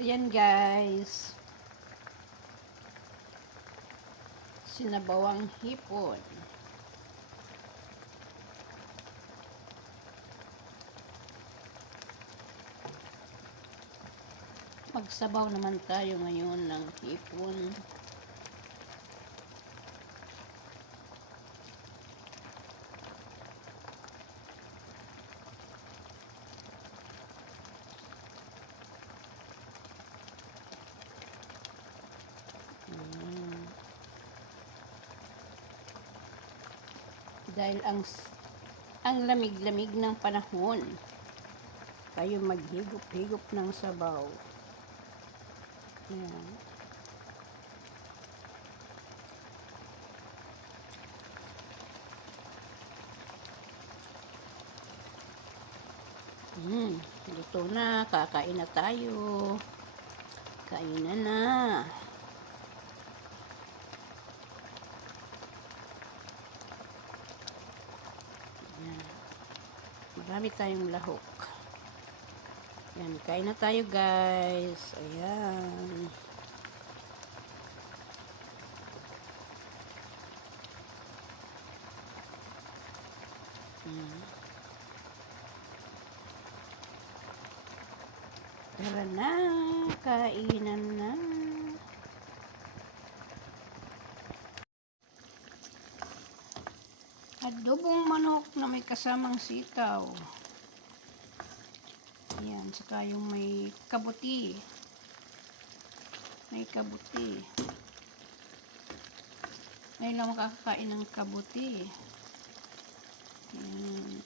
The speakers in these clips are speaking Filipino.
Ayan guys, sinabawang hipon. Magsabaw naman tayo ngayon ng hipon. Dahil ang lamig-lamig ng panahon, kayo maghigop-higop ng sabaw. Ayan. Luto na, kakain na tayo. Kainan na. Ayan. Marami tayong lahok. Ayan, kain na tayo guys. Ayan. Tara na, kainan na. Adobong manok na may kasamang sitaw. Ayan, saka yung may kabuti. May kabuti. Ngayon lang makakakain ng kabuti. Ayan.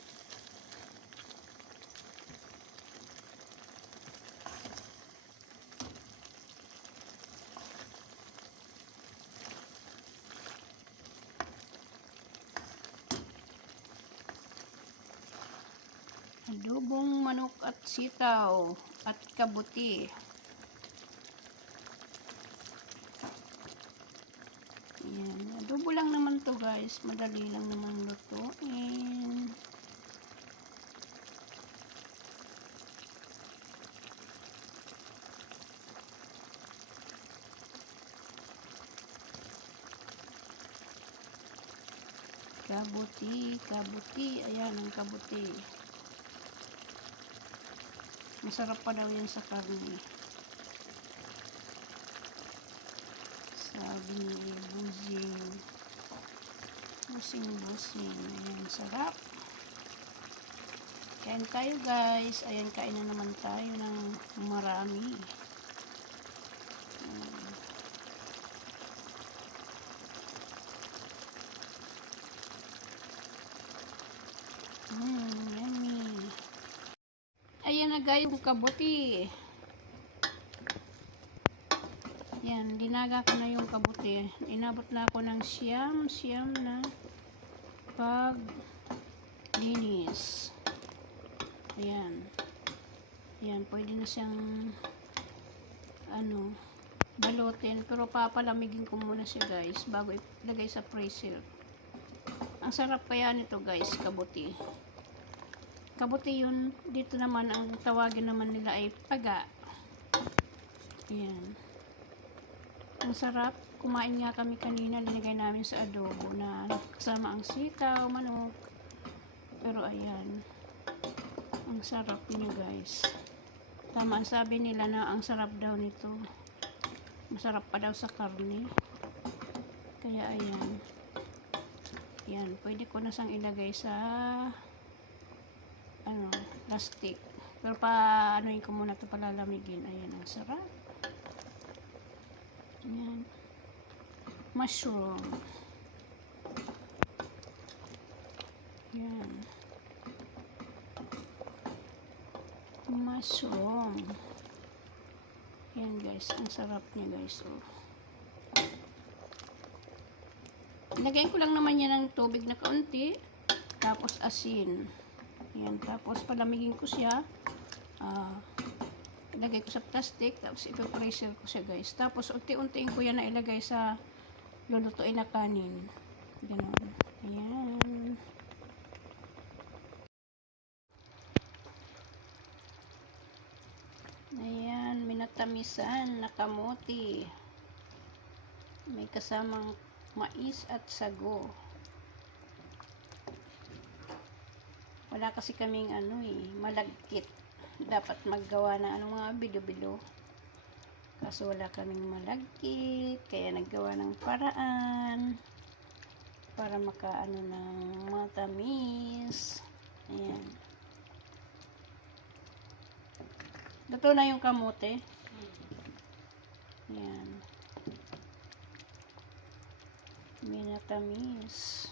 Adobong manok at sitaw at kabuti. Ayan. Adobo lang naman to guys. Madali lang naman lutuin. Kabuti, kabuti. Ayan ang kabuti. Masarap pa daw yan sa karne. Sabi ni Busing. Busing. Ayan, sarap. Kain tayo guys. Ayan, kain na naman tayo ng marami. Yummy. Ayan na guys, yung kabuti. Yan, dinaga ko na yung kabuti. Inabot na ako ng siyam na paglinis. Ayan. Ayan, pwede na siyang balutin. Pero papalamigin ko muna siya guys bago ilagay sa freezer. Ang sarap kaya nito guys, kabuti. Kabuti yun, dito naman ang tawagin naman nila ay paga. Ayan. Ang sarap. Kumain nga kami kanina, linagay namin sa adobo na kasama ang sitaw, manok. Pero ayan. Ang sarap niya guys. Tama ang sabi nila na ang sarap daw nito. Masarap pa daw sa karne. Kaya ayan. Ayan, pwede ko na sang ilagay sa plastic. Pero anuin ko muna ito, palalamigin. Ayan, ang sarap. Ayan. Mushroom. Ayan. Mushroom. Ayan guys, ang sarap niya guys. Ilagay ko lang naman yan ng tubig na kaunti. Tapos asin. Ayan, tapos palamigin ko siya. Ilagay ko sa plastic. Tapos ipapreser ko siya guys. Tapos unti-untiin ko yan na ilagay sa lulutuin na kanin. Ganon. Ayan. Ayan, minatamisan na kamote. May kasamang mais at sago. Wala kasi kaming malagkit. Dapat maggawa ng mga bilo-bilo. Kaso wala kaming malagkit, kaya naggawa ng paraan para makaano ng matamis. Ayan. Luto na yung kamote. Ayan. Minatamis.